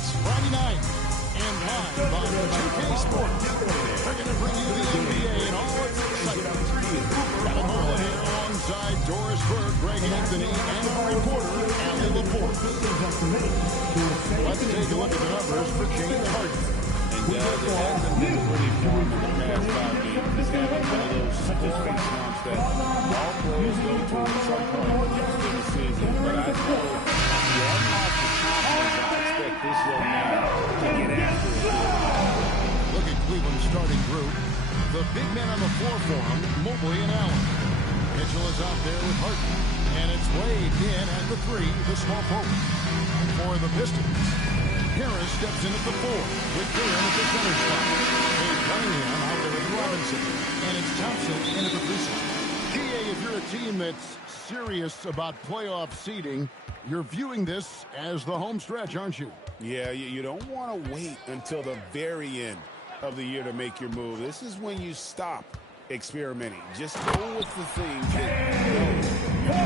It's Friday night, and live on 2K Sports, we're going to bring you the NBA and all its excitement. Got a moment here alongside Doris Burke, Greg Anthony, and our reporter, Allie Laporte. Let's take a look at the numbers for James Harden. And it hasn't been pretty for him in the past 5 games. This has been one of those just face slumps that all players go through at some point in the season. But I know the unlock the confidence, I expect this young man to get after it. Look at Cleveland's starting group. The big men on the floor for him, Mobley and Allen. Mitchell is out there with Harden. And it's Wade in at the 3, the small forward. For the Pistons, Harris steps in at the 4, with Durant at the center spot. Cade Cunningham out there with Robinson. And it's Thompson in at the 3 spot. GA, if you're a team that's serious about playoff seeding, you're viewing this as the home stretch, aren't you? Yeah, you don't want to wait until the very end of the year to make your move. This is when you stop experimenting. Just go with the things that you know.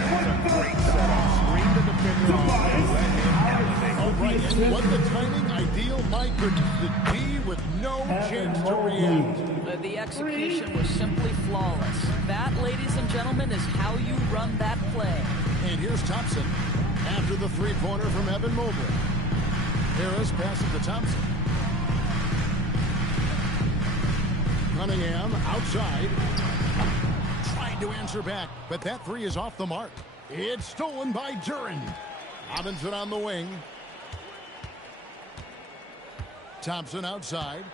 That's a great setup. Screen the defender off and let him elevate. Oh, right. And what the timing ideal, my goodness. The D with no chance to react. The execution was simply flawless. That, ladies and gentlemen, is how you run that play. And here's Thompson after the three-pointer from Evan Mobley. Harris passes to Thompson. Cunningham outside. Tried to answer back, but that three is off the mark. It's stolen by Duran. Robinson on the wing. Thompson outside.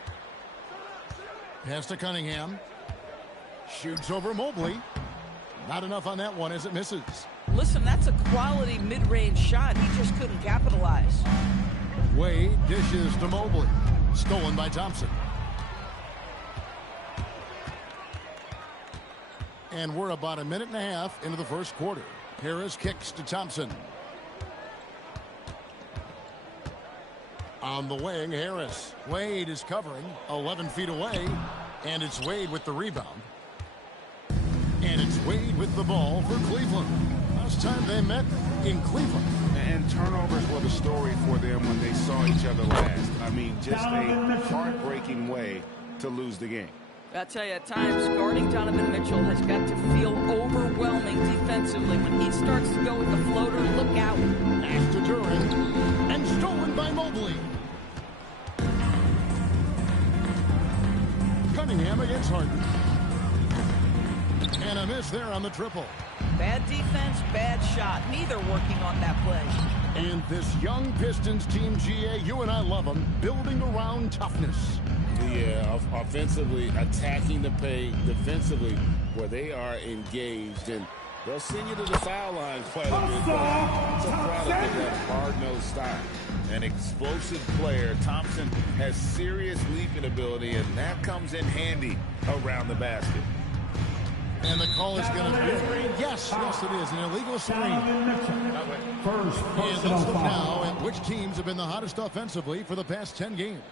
Pass to Cunningham. Shoots over Mobley. Not enough on that one as it misses. Listen, that's a quality mid-range shot. He just couldn't capitalize. Wade dishes to Mobley. Stolen by Thompson. And we're about a minute and a half into the first quarter. Harris kicks to Thompson. On the wing, Harris. Wade is covering 11 feet away. And it's Wade with the rebound. And it's Wade with the ball for Cleveland. Last time they met in Cleveland. And turnovers were the story for them when they saw each other last. I mean, just a heartbreaking way to lose the game. I'll tell you, at times, guarding Donovan Mitchell has got to feel overwhelming defensively. When he starts to go with the floater, look out. Pass to Duran. And stolen by Mobley. Cunningham against Harden. And a miss there on the triple. Bad defense, bad shot. Neither working on that play. And this young Pistons team, GA, you and I love them, building around toughness. Yeah, offensively, attacking the paint, defensively, where they are engaged. And they'll send you to the foul line quite a bit. But it's a product of that hard-nosed style. An explosive player. Thompson has serious leaping ability, and that comes in handy around the basket. And the call is going to be, yes, it is, an illegal screen. And let's look now at which teams have been the hottest offensively for the past 10 games.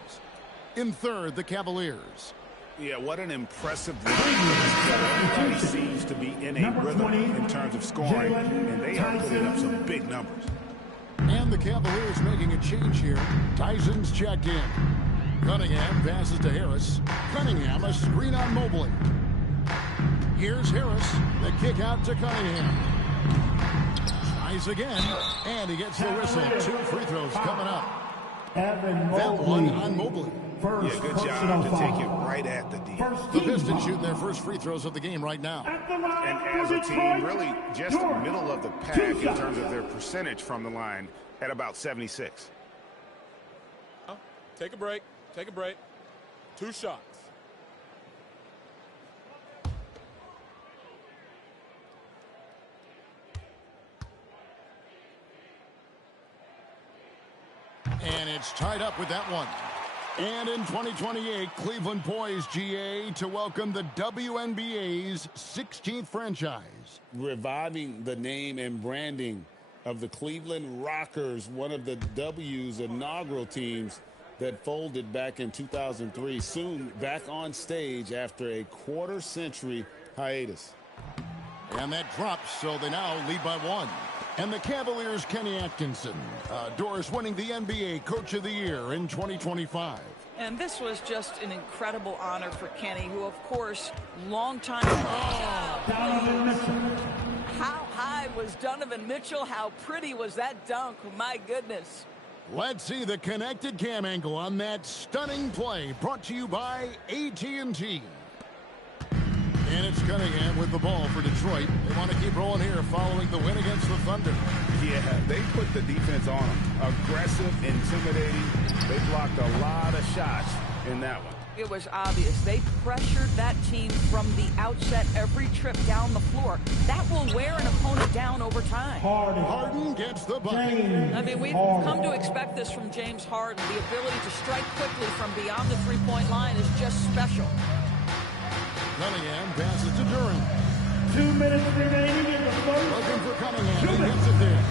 In third, the Cavaliers. Yeah, what an impressive run. Everybody seems to be in a rhythm in terms of scoring, and they are putting up some big numbers. And the Cavaliers making a change here. Tyson's checked in. Cunningham passes to Harris. Cunningham, a screen on Mobley. Here's Harris, the kick out to Cunningham. Tries again, and he gets the whistle. 2 free throws coming up. That one on Mobley. Yeah, good job to take it right at the D. The Pistons shooting their first free throws of the game right now. And as a team, really just middle of the pack in terms of their percentage from the line at about 76. Take a break. Take a break. 2 shots. And it's tied up with that one. And in 2028, Cleveland poised, GA, to welcome the WNBA's 16th franchise. Reviving the name and branding of the Cleveland Rockers, one of the W's inaugural teams that folded back in 2003, soon back on stage after a quarter-century hiatus. And that drops, so they now lead by 1. And the Cavaliers' Kenny Atkinson. Doris winning the NBA Coach of the Year in 2025. And this was just an incredible honor for Kenny, who, of course, longtime. Donovan Mitchell. How high was Donovan Mitchell? How pretty was that dunk? My goodness. Let's see the connected cam angle on that stunning play, brought to you by AT&T. And it's Cunningham with the ball for Detroit. They want to keep rolling here following the win against the Thunder. Yeah, they put the defense on them. Aggressive, intimidating. They blocked a lot of shots in that one. It was obvious. They pressured that team from the outset every trip down the floor. That will wear an opponent down over time. Harden gets the bucket. I mean, we've come to expect this from James Harden. The ability to strike quickly from beyond the three-point line is just special. Cunningham passes to Durant. 2 minutes remaining in the first. Looking for Cunningham. He hits it there.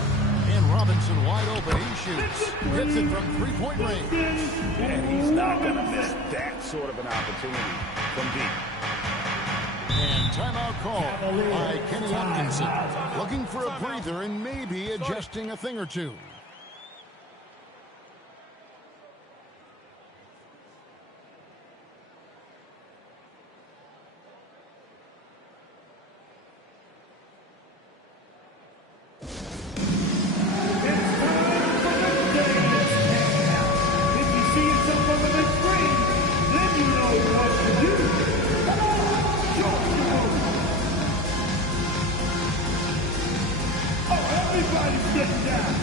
And Robinson wide open. He shoots. Hits it from three-point range. And he's not going to miss that sort of an opportunity from deep. And timeout call by Kenny Atkinson. Looking for a breather and maybe adjusting a thing or two. Everybody's getting down.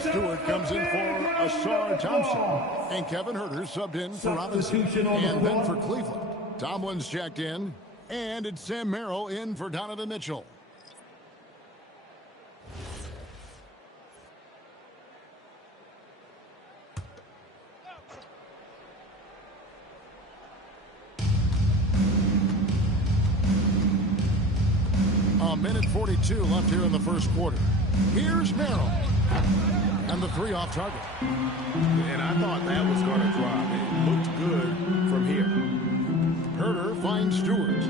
Stewart comes in for Asar Thompson. And Kevin Huerter subbed in for Robinson. And then for Cleveland. Tomlin's checked in. And it's Sam Merrill in for Donovan Mitchell. A minute 42 left here in the first quarter. Here's Merrill. And the three off target. And I thought that was going to drop. It looked good from here. Huerter finds Stewart.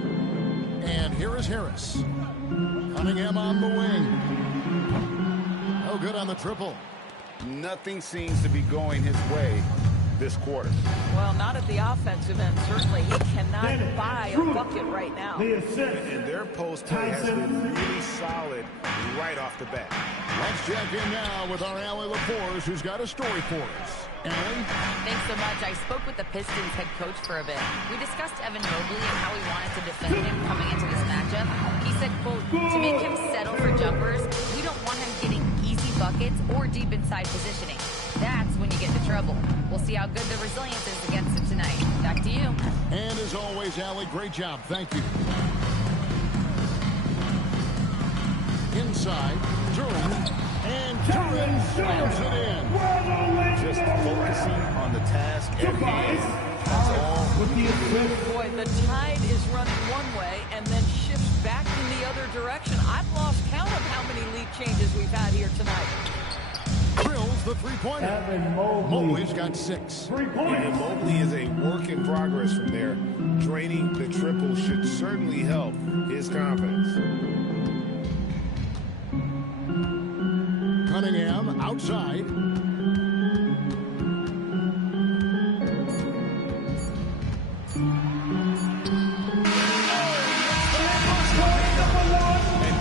And here is Harris. Cunningham on the wing. No good on the triple. Nothing seems to be going his way this quarter. Well, not at the offensive end. Certainly, he cannot buy a bucket right now. And their post play has been really solid right off the bat. Let's check in now with our Allie LaForce, who's got a story for us. Allie? Thanks so much. I spoke with the Pistons head coach for a bit. We discussed Evan Mobley and how he wanted to defend him coming into this matchup. He said, quote, to make him settle for jumpers, we don't want him getting easy buckets or deep inside positioning. That's when you get into trouble. We'll see how good the resilience is against him tonight. Back to you. And as always, Allie, great job. Thank you. Inside, Durant. And Durant slams it in. Just focusing on the task at hand. That's all. Boy, the tide is running one way and then shifts back in the other direction. I've lost count of how many lead changes we've had here tonight. Drills the three-pointer. Mobley's got 6. And Mobley is a work in progress from there. Draining the triple should certainly help his confidence. Cunningham outside. And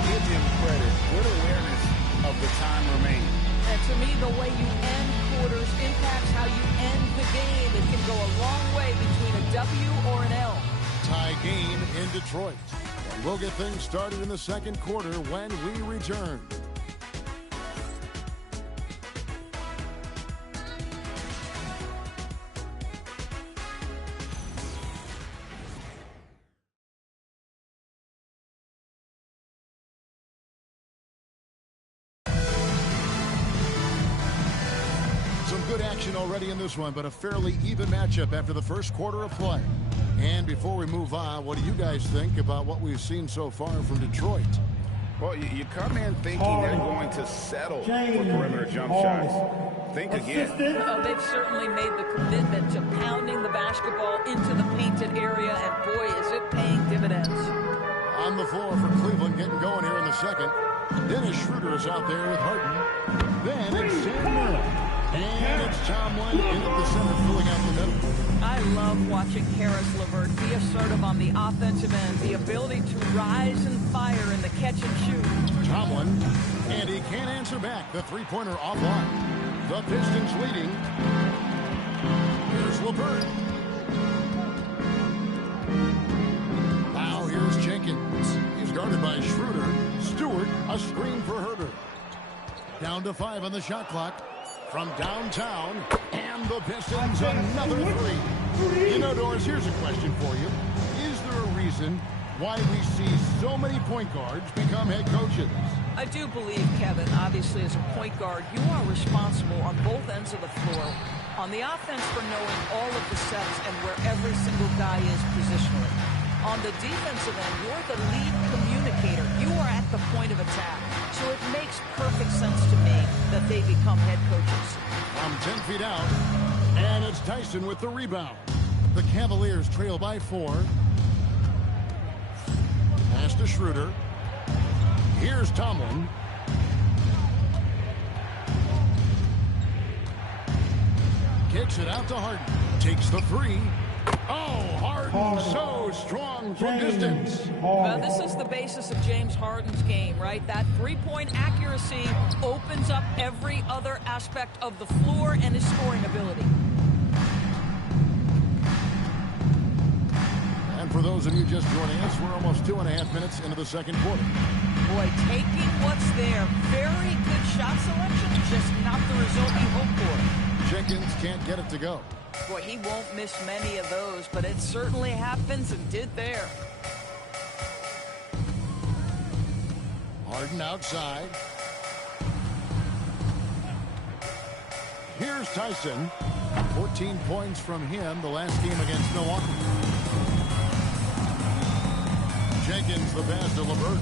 give him credit. Good awareness of the time remaining. And to me, the way you end quarters impacts how you end the game. It can go a long way between a W or an L. Tie game in Detroit. And we'll get things started in the second quarter when we return. good action already in this one, but a fairly even matchup after the first quarter of play. And before we move on, what do you guys think about what we've seen so far from Detroit? Well, you come in thinking they're going to settle for perimeter jump shots. Think again. Well, they've certainly made the commitment to pounding the basketball into the painted area, and boy, is it paying dividends. On the floor for Cleveland, getting going here in the second. Dennis Schroeder is out there with Harden. Then it's Sam Merrill. And it's Tomlin in at the center, filling out the middle. I love watching Harris LeVert be assertive on the offensive end, the ability to rise and fire in the catch and shoot. Tomlin, and he can't answer back. The three-pointer offline. The Pistons leading. Here's LeVert. Now here's Jenkins. He's guarded by Schroeder. Stewart, a screen for Herter. Down to 5 on the shot clock. From downtown, and the Pistons another three. You know, Doris, here's a question for you. Is there a reason why we see so many point guards become head coaches? I do believe, Kevin, obviously as a point guard, you are responsible on both ends of the floor. On the offense for knowing all of the sets and where every single guy is positionally. On the defensive end, you're the lead communicator. You are at the point of attack. So it makes perfect sense to me that they become head coaches. From 10 feet out, and it's Tyson with the rebound. The Cavaliers trail by 4. Pass to Schroeder. Here's Tomlin. Kicks it out to Harden. Takes the 3. Oh, Harden so strong from distance. Well, this is the basis of James Harden's game, right? That three-point accuracy opens up every other aspect of the floor and his scoring ability. And for those of you just joining us, we're almost 2.5 minutes into the second quarter. Boy, taking what's there. Very good shot selection, just not the result you hope for. Jenkins can't get it to go. Boy, he won't miss many of those, but it certainly happens and did there. Harden outside. Here's Tyson. 14 points from him the last game against Milwaukee. Jenkins the pass to LeVert.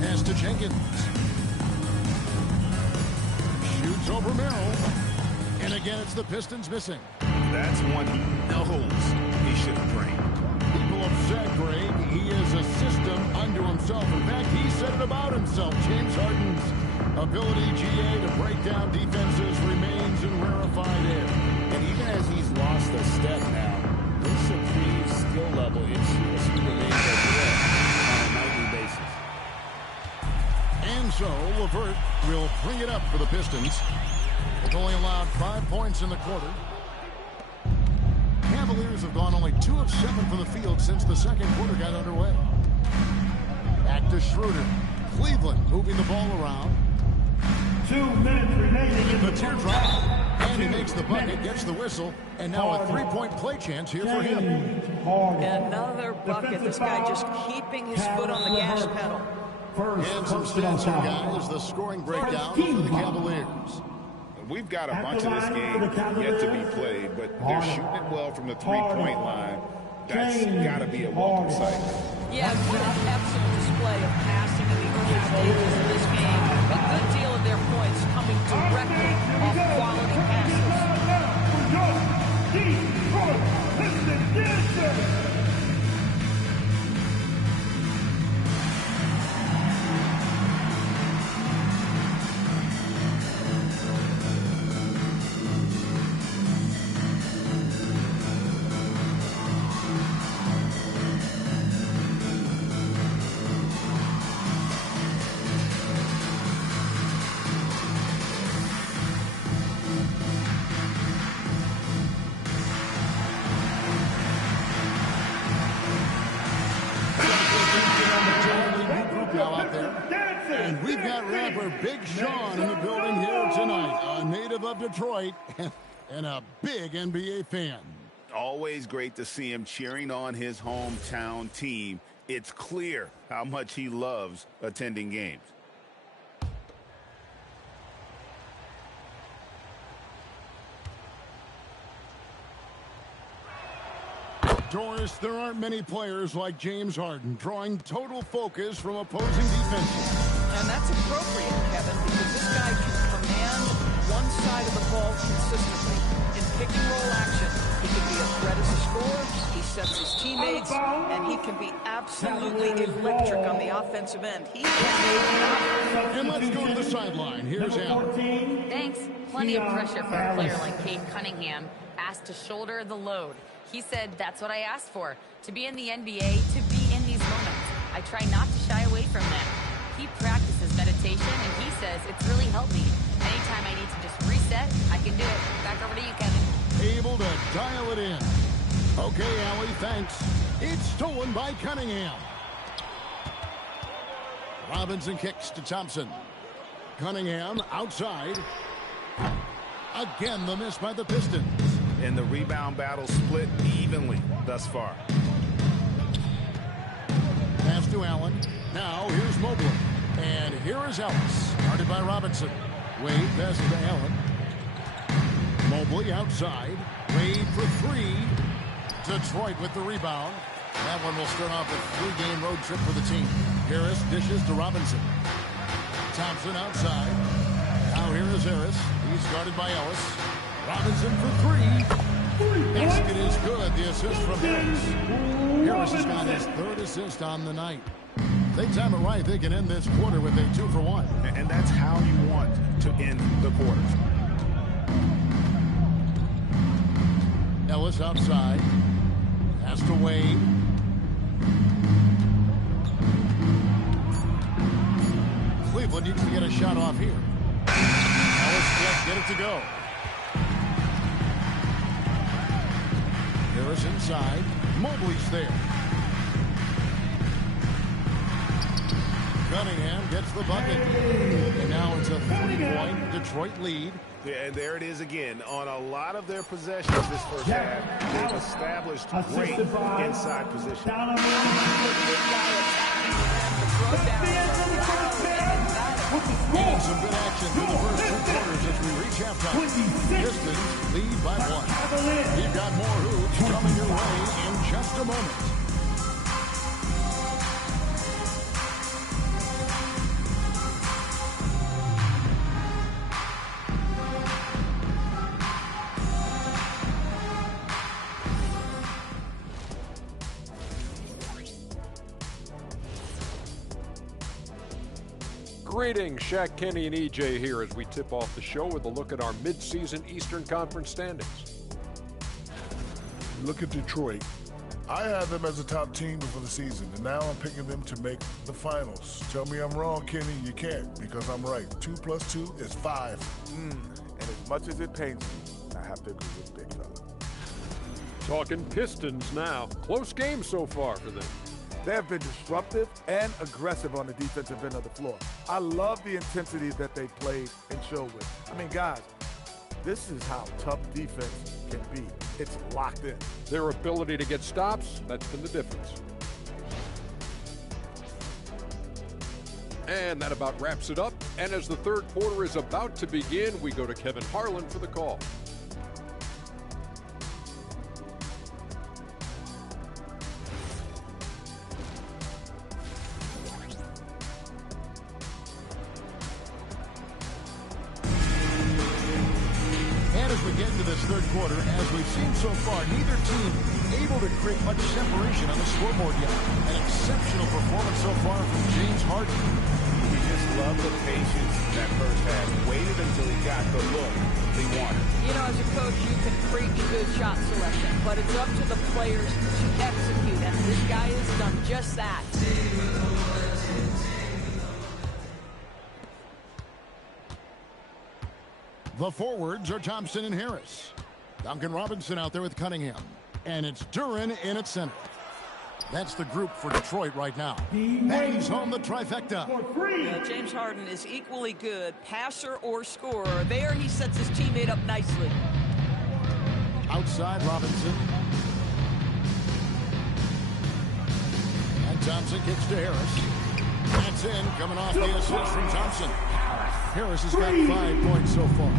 Pass to Jenkins. Shoots over Merrill. And again, it's the Pistons missing. That's one he knows he should have drained. People have said, Greg, he is a system unto himself. In fact, he said it about himself. James Harden's ability, GA, to break down defenses remains in rarefied air. And even as he's lost a step now, his supreme skill level is he remains a threat on a nightly basis. And so LeVert will bring it up for the Pistons. They've only allowed 5 points in the quarter. Cavaliers have gone only 2 of 7 from the field since the second quarter got underway. Back to Schroeder. Cleveland moving the ball around. 2 minutes remaining in The teardrop. And he makes the bucket, gets the whistle, and now a three-point play chance here for him. Another bucket. This guy just keeping his foot on the gas pedal. And some stats here, guys. The scoring breakdown for the Cavaliers. We've got a bunch of this game yet to be played, but they're shooting it well from the three-point line. That's got to be a welcome sight. Yeah, what an excellent display of passing in the early stages of this game. A good deal of their points coming directly off quality passes. And we've got rapper Big Sean in the building here tonight, a native of Detroit and a big NBA fan. Always great to see him cheering on his hometown team It's clear how much he loves attending games. Doris, there aren't many players like James Harden, drawing total focus from opposing defenses. And that's appropriate, Kevin, because this guy can command one side of the ball consistently. In pick and roll action, he can be a threat as a scorer, he sets his teammates, and he can be absolutely electric on the offensive end. He can. And let's go to the sideline. Here's Allen. Thanks. Plenty of pressure for a player like Cade Cunningham, asked to shoulder the load. He said, that's what I asked for, to be in the NBA, to be in these moments. I try not to shy away from them. He practices meditation, and he says it's really helped me. Anytime I need to just reset, I can do it. Back over to you, Kevin. Able to dial it in. Okay, Allie, thanks. It's stolen by Cunningham. Robinson kicks to Thompson. Cunningham outside. Again, the miss by the Pistons. And the rebound battle split evenly thus far. Pass to Allen. Now here's Mobley. And here is Ellis. Guarded by Robinson. Wade passes to Allen. Mobley outside. Wade for three. Detroit with the rebound. That one will start off a three-game road trip for the team. Harris dishes to Robinson. Thompson outside. Now here is Harris. He's guarded by Ellis. Robinson for three. Basket is good. The assist from Harris. Harris has got his third assist on the night. If they time it right, they can end this quarter with a 2-for-1. And that's how you want to end the quarter. Ellis outside. Pass to Wade. Cleveland needs to get a shot off here. Ellis can't get it to go. Harris inside. Mobley's there. Cunningham gets the bucket. And now it's a 3-point Detroit lead. Yeah, and there it is again. On a lot of their possessions this first half, they've established great inside position. Getting some good action through the first two quarters as we reach halftime. Pistons lead by 1. We've got more hoops coming your way in just a moment. Greetings, Shaq, Kenny, and EJ here as we tip off the show with a look at our midseason Eastern Conference standings. Look at Detroit. I had them as a top team before the season, and now I'm picking them to make the finals. Tell me I'm wrong, Kenny. You can't, because I'm right. 2 + 2 is 5. And as much as it pains me, I have to agree with Big Fella. Talking Pistons now. Close game so far for them. They have been disruptive and aggressive on the defensive end of the floor. I love the intensity that they played and showed with. I mean, guys, this is how tough defense can be. It's locked in. Their ability to get stops, that's been the difference. And that about wraps it up. And as the third quarter is about to begin, we go to Kevin Harlan for the call. Third quarter, as we've seen so far, neither team able to create much separation on the scoreboard yet. An exceptional performance so far from James Harden. We just love the patience that first half. Waited until he got the look he wanted. You know, as a coach, you can preach good shot selection, but it's up to the players to execute, and this guy has done just that. The forwards are Thompson and Harris. Duncan Robinson out there with Cunningham. And it's Duren in at center. That's the group for Detroit right now. Bangs home the trifecta. James Harden is equally good, passer or scorer. There he sets his teammate up nicely. Outside Robinson. Thompson kicks to Harris. That's in, coming off the assist from Thompson. Harris has got 5 points so far.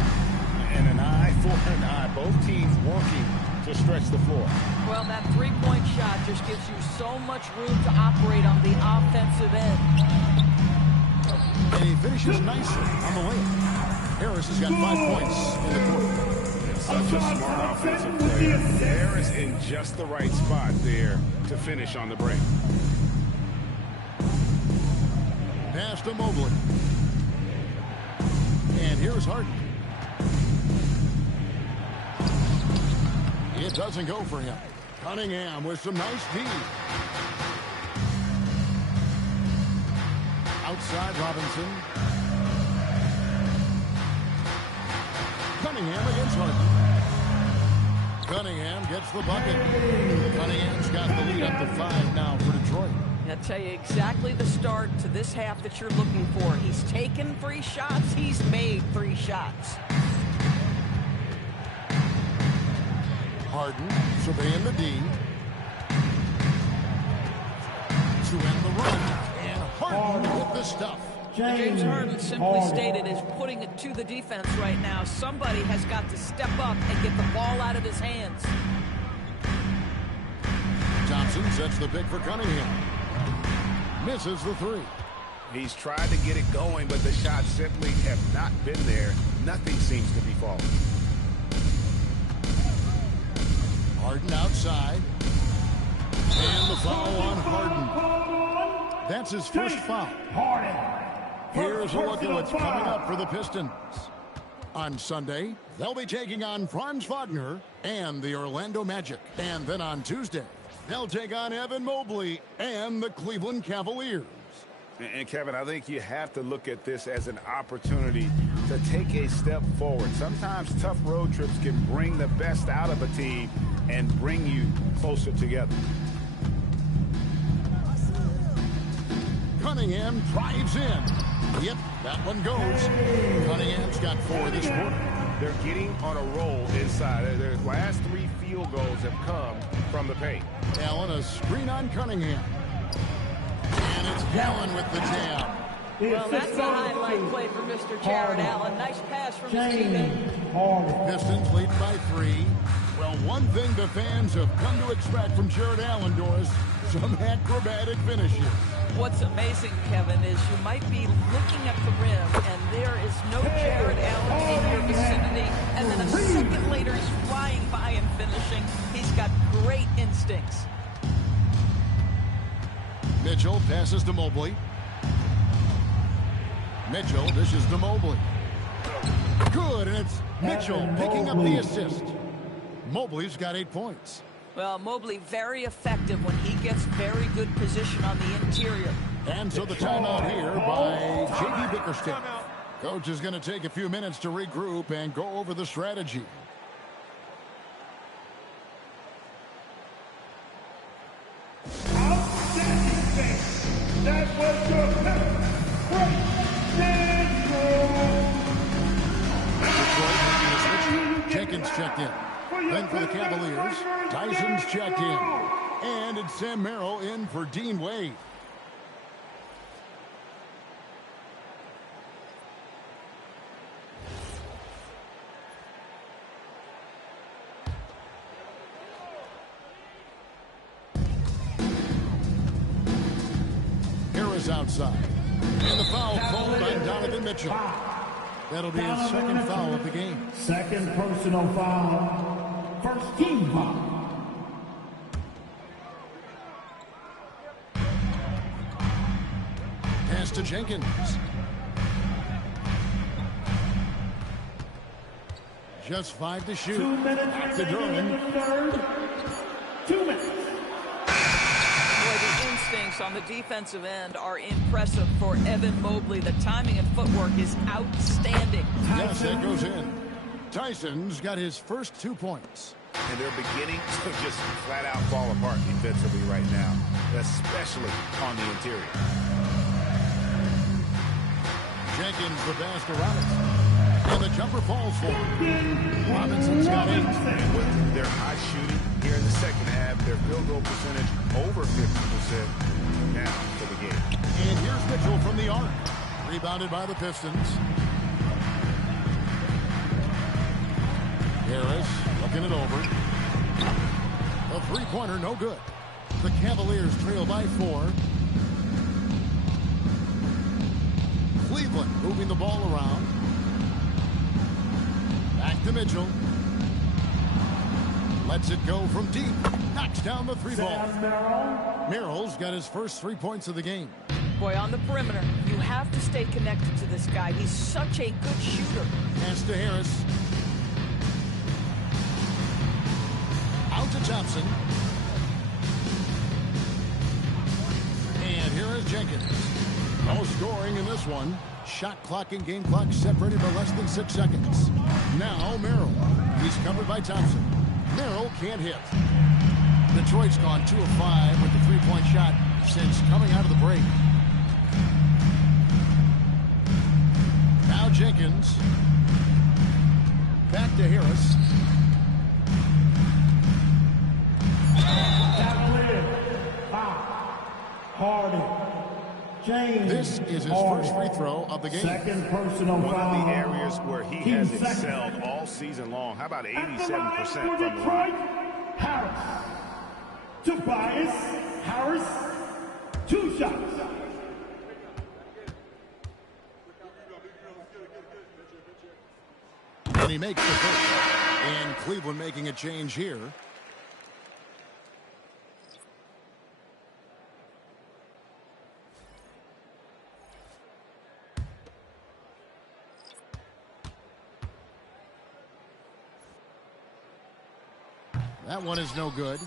And an eye for an eye. Both teams working to stretch the floor. Well, that three-point shot just gives you so much room to operate on the offensive end. And he finishes nicely on the layup. Harris has got 5 points in the quarter. Such a smart offensive player. Harris in just the right spot there to finish on the break. Pass to Mobley. And here's Harden. It doesn't go for him. Cunningham with some nice D. Outside Robinson. Cunningham against Harden. Cunningham gets the bucket. Cunningham's got the lead up to 5 now for Detroit. I'll tell you exactly the start to this half that you're looking for. He's taken 3 shots. He's made 3 shots. Harden surveying the D. To end the run. And Harden with the stuff. James Harden simply stated is putting it to the defense right now. Somebody has got to step up and get the ball out of his hands. Thompson sets the pick for Cunningham. Misses the 3. He's tried to get it going, but the shots simply have not been there. Nothing seems to be falling. Harden outside. And the foul on Harden. That's his first foul. Here's a look at what's coming up for the Pistons. On Sunday, they'll be taking on Franz Wagner and the Orlando Magic. And then on Tuesday, they'll take on Evan Mobley and the Cleveland Cavaliers. And Kevin, I think you have to look at this as an opportunity to take a step forward. Sometimes tough road trips can bring the best out of a team and bring you closer together. Cunningham drives in. Yep, that one goes. Cunningham's got 4 this quarter. They're getting on a roll inside. Their last 3 field goals have come from the paint. Allen, a screen on Cunningham. And it's Allen with the jam. Well, that's a highlight play for Mr. Jared Allen. Nice pass from his teammate. Pistons lead by 3. Well, one thing the fans have come to expect from Jared Allen, Doris, some acrobatic finishes. What's amazing, Kevin, is you might be looking at the rim, and there is no Jared Allen in your vicinity, and then a second later he's flying by and finishing. He's got great instincts. Mitchell passes to Mobley. Mitchell dishes to Mobley. Good, and it's Mitchell picking up the assist. Mobley's got 8 points. Well, Mobley very effective when he gets very good position on the interior. And so the timeout here by J.D. Bickerstaff. Coach is going to take a few minutes to regroup and go over the strategy. Outstanding thing. That was your pick. Great. Detroit making a switch. Jenkins checked in. Then for the Cavaliers, Tyson's checked in. And it's Sam Merrill in for Dean Wade. Harris outside. And the foul called on Donovan Mitchell. That'll be his second foul of the game. Second personal foul. First team foul. Pass to Jenkins. Just 5 to shoot. 2 minutes Back to remaining in the Durham. third. 2 minutes. Boy, the instincts on the defensive end are impressive for Evan Mobley. The timing and footwork is outstanding. Yes, that goes in. Tyson's got his first 2 points. And they're beginning to just flat out fall apart defensively right now, especially on the interior. Jenkins the pass to Robinson. And the jumper falls for him. Robinson's got 8. With their high shooting here in the second half, their field goal percentage over 50%. now for the game. And here's Mitchell from the arc. Rebounded by the Pistons. Harris looking it over. A three-pointer, no good. The Cavaliers trail by 4. Cleveland moving the ball around. Back to Mitchell. Lets it go from deep. Knocks down the 3-ball. Merrill's got his first 3 points of the game. Boy, on the perimeter, you have to stay connected to this guy. He's such a good shooter. Pass to Harris. Out to Thompson. And here is Jenkins. No scoring in this one. Shot clock and game clock separated by less than 6 seconds. Now Merrill. He's covered by Thompson. Merrill can't hit. Detroit's gone 2 of 5 with the 3-point shot since coming out of the break. Now Jenkins. Back to Harris. This is his first free throw of the game. Second personal foul. One of the areas where he has excelled all season long. How about 87% from the line? Harris. Tobias Harris. 2 shots. And he makes the first. And Cleveland making a change here. That one is no good.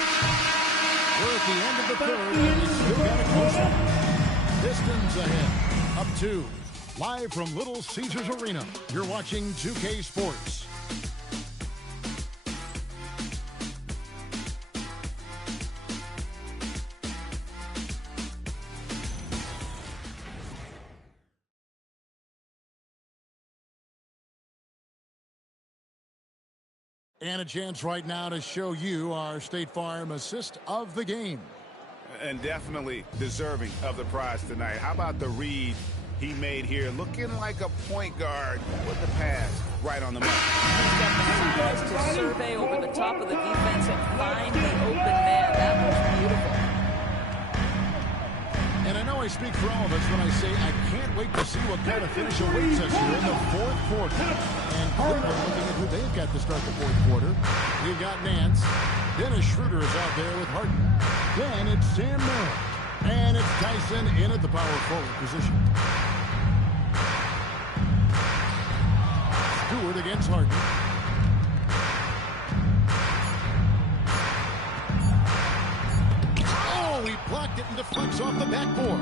We're at the end of the third, and it's still got a close one. Pistons ahead, up 2. Live from Little Caesars Arena, you're watching 2K Sports. And a chance right now to show you our State Farm assist of the game. And definitely deserving of the prize tonight. How about the read he made here? Looking like a point guard with the pass right on the money. He's got the size to survey over the top of the defense and find the open man. That was beautiful. And I know I speak for all of us when I say I can't wait to see what kind of finish awaits us here in the 4th quarter. And Cleveland looking at who they've got to start the 4th quarter. You've got Nance. Dennis Schroeder is out there with Harden. Then it's Sam Merrill. And it's Tyson in at the power forward position. Stewart against Harden. Oh, he blocked it and deflects off the backboard.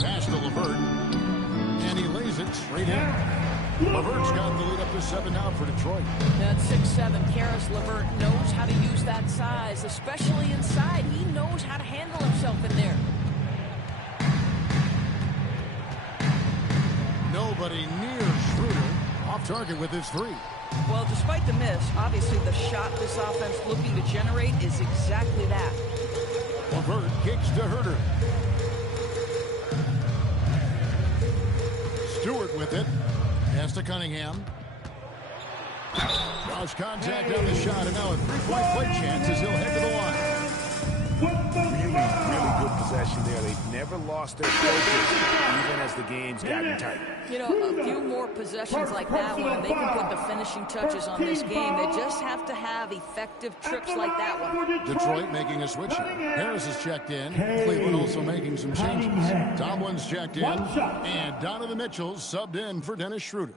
Pass to LeVert. And he lays it straight in. LeVert's got the lead up to 7 now for Detroit. At 6'7", Karis LeVert knows how to use that size, especially inside. He knows how to handle himself in there. Nobody near Schroeder. Off target with his 3. Well, despite the miss, obviously the shot this offense looking to generate is exactly that. LeVert kicks to Herter. Stewart with it. Pass to Cunningham. Draws contact on the shot, and now a 3-point play chance as he'll head to the line. Really good possession there. They've never lost their focus, even as the game's gotten tight. You know, a few more possessions like that one, they can put the finishing touches on this game. They just have to have effective trips like that one. Detroit making a switch here. Harris is checked in. Cleveland also making some changes. Tomlin's checked in. And Donovan Mitchell's subbed in for Dennis Schroeder.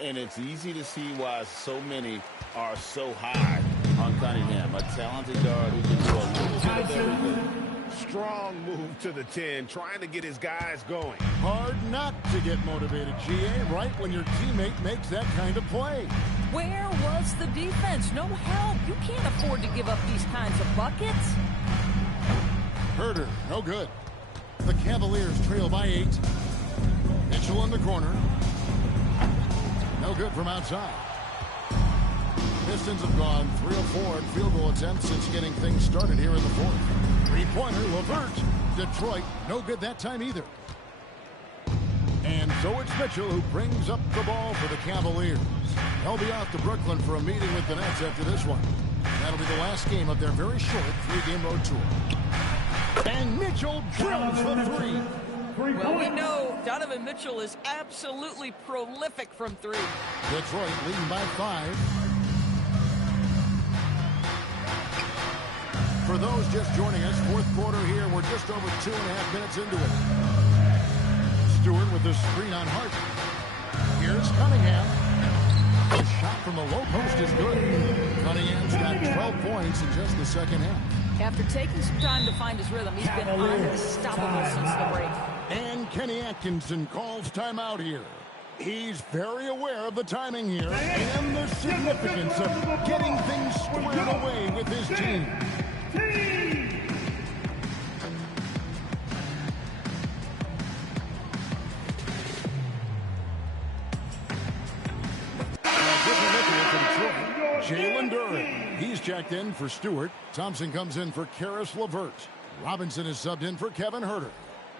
And it's easy to see why so many are so high on Cunningham. A talented guard who can do a little bit of everything. Strong move to the 10, trying to get his guys going. Hard not to get motivated, GA, right when your teammate makes that kind of play. Where was the defense? No help. You can't afford to give up these kinds of buckets. Herter, no good. The Cavaliers trail by 8. Mitchell in the corner. No good from outside. Pistons have gone 3 of 4 in field goal attempts since getting things started here in the fourth. Three-pointer, LeVert. Detroit, no good that time either. And so it's Mitchell who brings up the ball for the Cavaliers. They'll be off to Brooklyn for a meeting with the Nets after this one. That'll be the last game of their very short 3-game road tour. And Mitchell drills the three. Well, we know Donovan Mitchell is absolutely prolific from three. Detroit leading by 5. For those just joining us, fourth quarter here. We're just over 2.5 minutes into it. Stewart with the screen on Hart. Here's Cunningham. The shot from the low post is good. Cunningham's got 12 points in just the second half. After taking some time to find his rhythm, he's been unstoppable since the break. And Kenny Atkinson calls timeout here. He's very aware of the timing here and the significance of getting things squared away with his team. Jalen Duren. He's checked in for Stewart. Thompson comes in for Karis LeVert. Robinson is subbed in for Kevin Huerter.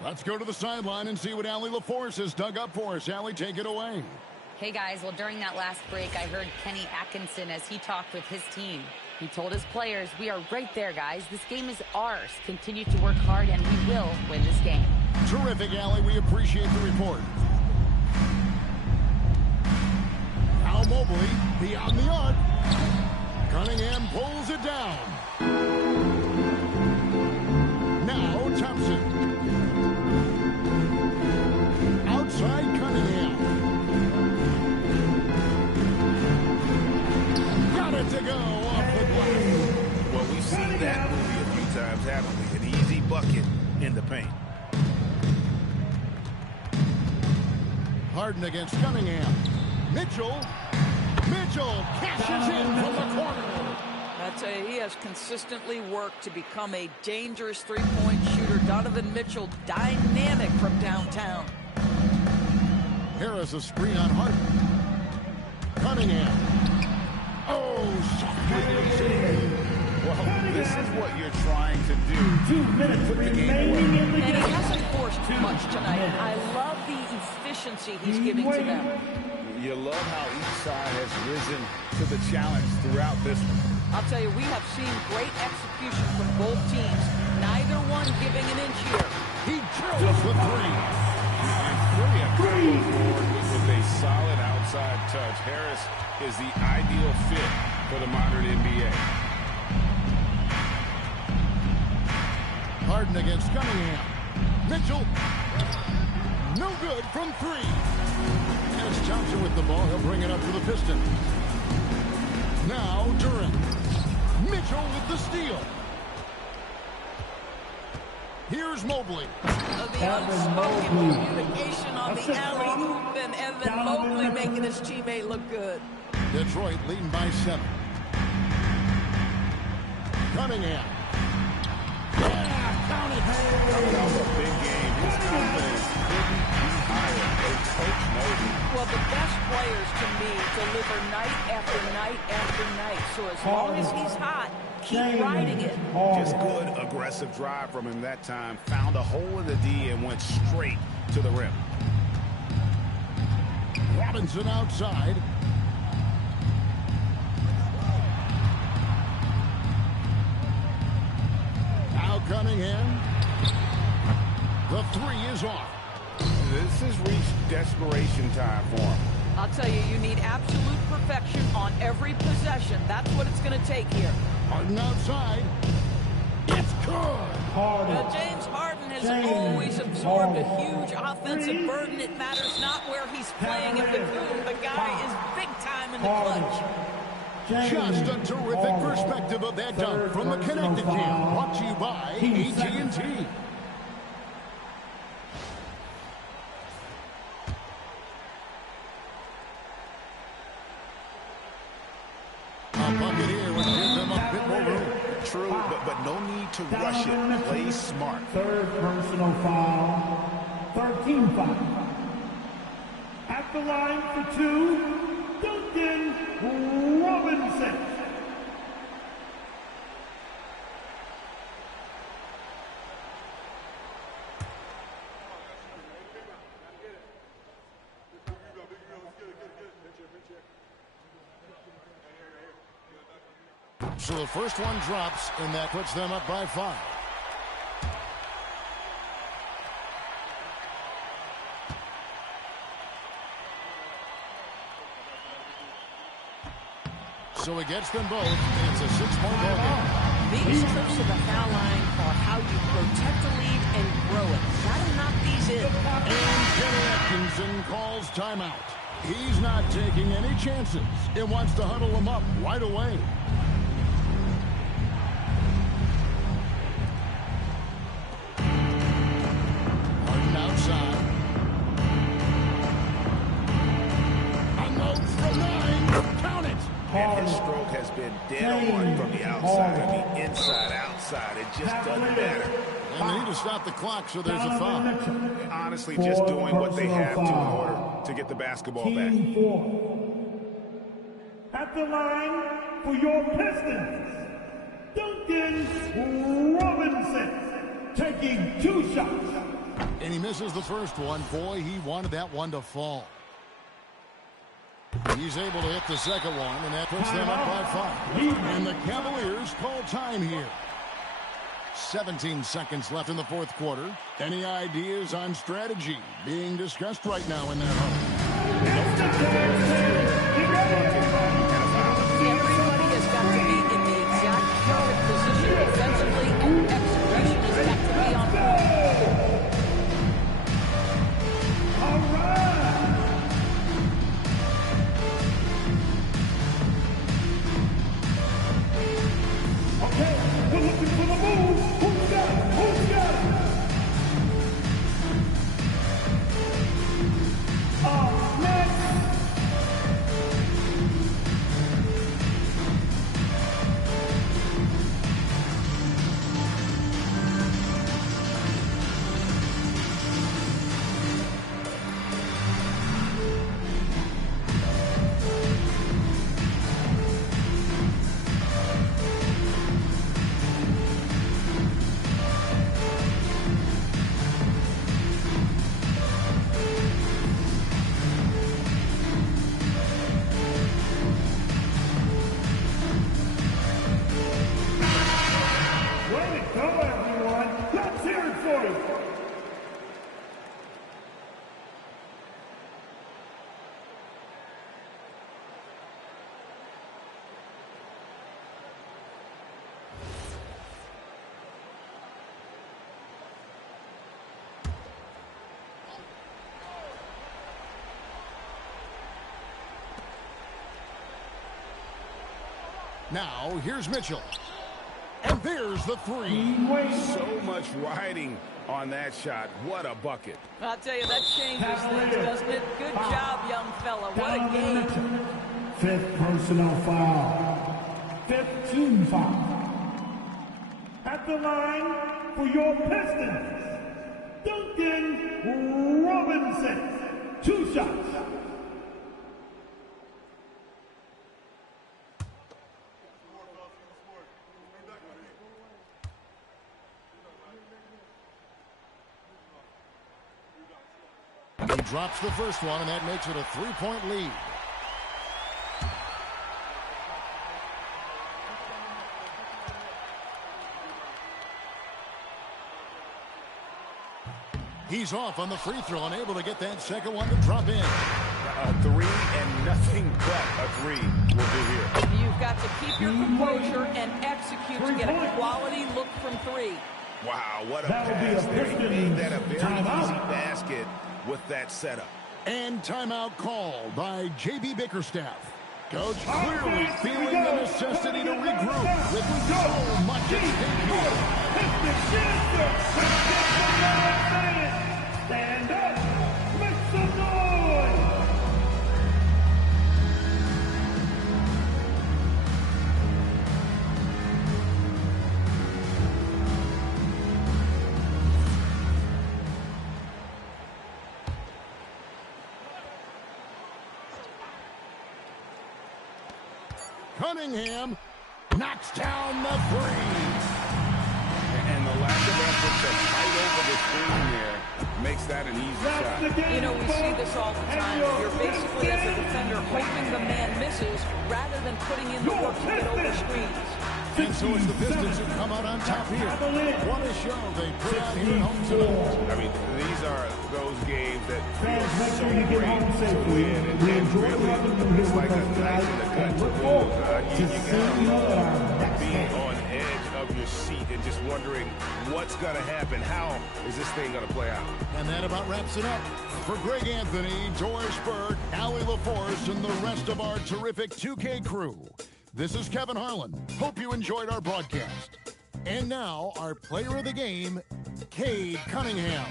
Let's go to the sideline and see what Allie LaForce has dug up for us. Allie, take it away. Hey, guys. Well, during that last break, I heard Kenny Atkinson as he talked with his team. He told his players, we are right there, guys. This game is ours. Continue to work hard, and we will win this game. Terrific, Allie. We appreciate the report. Now Mobley beyond the arc. Cunningham pulls it down. Now Thompson. Outside Cunningham. Got it to go off the glass. Well, we've seen that movie a few times, haven't we? An easy bucket in the paint. Harden against Cunningham. Mitchell cashes in from the corner. I tell you, he has consistently worked to become a dangerous three-point shooter. Donovan Mitchell, dynamic from downtown. Harris a screen on Harden. Cunningham. Oh, well, this is what you're trying to do. 2 minutes remaining in the game. And he hasn't forced too much tonight. I love the efficiency he's giving to them. You love how each side has risen to the challenge throughout this one. I'll tell you, we have seen great execution from both teams. Neither one giving an inch here. He drills the three. And Curry have come on board with a solid outside touch. Harris is the ideal fit for the modern NBA. Harden against Cunningham. Mitchell. No good from 3. And it's Thompson with the ball. He'll bring it up to the Pistons. Now Duren. Mitchell with the steal. Here's Mobley. The unspoken communication on the alley-oop, and Evan Mobley making his teammate look good. Detroit leading by 7. Cunningham. Yeah, count it. Coming off a big game, his confidence couldn't be higher. A coach knows it. Well, the best players, to me, deliver night after night after night. So as long as he's hot, keep riding it. Just good, aggressive drive from him that time. Found a hole in the D and went straight to the rim. Robinson outside. Now Cunningham. The 3 is off. This has reached desperation time for him. I'll tell you, you need absolute perfection on every possession. That's what it's going to take here. Harden outside. It's good. James Harden has always absorbed a huge offensive burden. It matters not where he's playing in the coon. The guy is big time in the clutch. Just a terrific perspective of that dunk from the Connected Cam. Brought to you by AT&T. Buccaneer would give them a bit more room. True, but no need to rush it. Play smart. Third personal foul. 13 foul. At the line for 2, Duncan Robinson. So the first one drops, and that puts them up by 5. So he gets them both, and it's a 6-point ball game. These trips to the foul line are how you protect a lead and grow it. Gotta knock these in. And Kenny Atkinson calls timeout. He's not taking any chances. He wants to huddle them up right away. Harden outside. Unloads from 9. Count it. And his stroke has been dead on from the outside. I mean, inside, outside. It just doesn't matter. And they need to stop the clock, so there's a foul. Honestly, just doing what they have to in order to get the basketball back. At the line for your Pistons, Duncan Robinson taking 2 shots. And he misses the first one. Boy, he wanted that one to fall. He's able to hit the second one, and that puts them up by 5. And the Cavaliers call time here. 17 seconds left in the fourth quarter. Any ideas on strategy being discussed right now in that home? Everybody has got to be in the exact perfect position defensively, and execution has got to be on point. All right. Okay, we're looking for the move. Who's got it? Who's got it? Next. Way to go, everyone. Let's hear it for you. Now, here's Mitchell. And there's the 3. So much riding on that shot. What a bucket. I'll tell you, that changes things, doesn't it? Good job, young fella. What a game. 5th personal foul. 5th team foul. At the line for your Pistons, Duncan Robinson. 2 shots. He drops the first one, and that makes it a 3-point lead. He's off on the free throw, unable to get that second one to drop in. A 3 and nothing but a 3 will do here. You've got to keep your composure and execute to get a quality look from 3. Wow, what a pass there. He made that a very easy basket with that setup. And timeout called by J.B. Bickerstaff. Coach clearly feeling the necessity to regroup with so much at stake here. Stand up, make some noise. Cunningham knocks down the 3. And the lack of effort to fight over the screen there makes that an easy shot. You know, we see this all the time. You're basically, as a defender, hoping the man misses rather than putting in the work to get over screens. And so it's the Pistons who come out on top here. What a show they put out here at home tonight. I mean, these are those games that feel so great to win. And really, it's like a knife in the gut to lose. You gotta be on edge of your seat and just wondering what's going to happen. How is this thing going to play out? And that about wraps it up. For Greg Anthony, George Berg, Allie LaForce, and the rest of our terrific 2K crew, this is Kevin Harlan. Hope you enjoyed our broadcast. And now, our player of the game, Cade Cunningham.